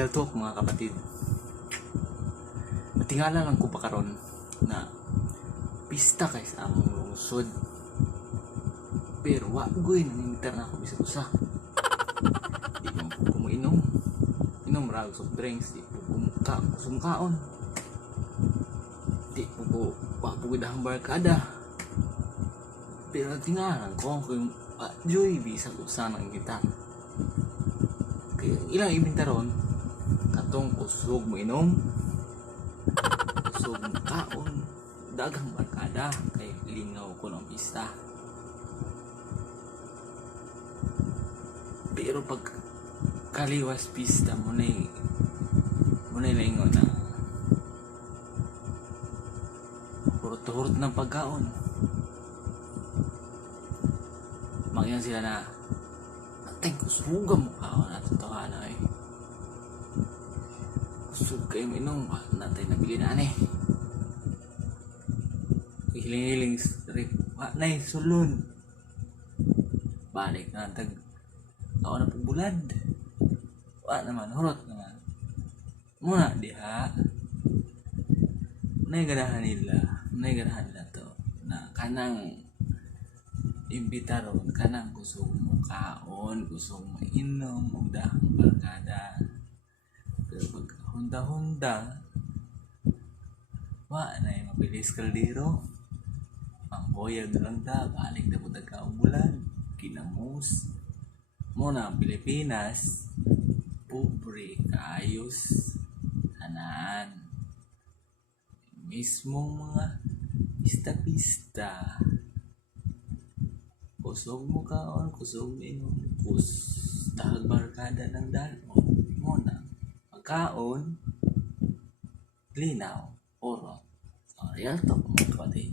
Real talk mga kapatid. Natingala lang ko pa karon na pista kay sa among lungsod. Pero wagoy nangingitar na ako bisag usa. Di ko kuminom. Inom ra soft drinks, di po sumkaon. Di po dahang barkada. Pero natingala ko kung joy bisag usa nang gitar. Kaya ilang ibinta ron katong kusog mo inom, kusog mo kaon, dagang barkada kay lingaw ko ng pista. Pero pag kaliwas pista mo na lingaw na hurot-hurot ng pagkaon. Magyan sila na atay kusugan mo kaon at tawa na kusog kayo minum natay nabili na hiling-hiling strip na sulod balik na tag ako na pagbulad naman hurot naman muna diha ganahan nila to na kanang imbitaron kanang kusog mo kaon, kusog mo inom ug dahang barkada. Pero pag hunda-hunda na yung mabilis kaldero ang boyag lang ta balik na po tagkaubulan kinamos muna ang Pilipinas pobre kaayos tanan mismong mga pista-pista kusog mo kaon, kusog mo inom, dahag barkada ng dalmo muna pagkaon linaw, orot. So, real talk mga kapatid.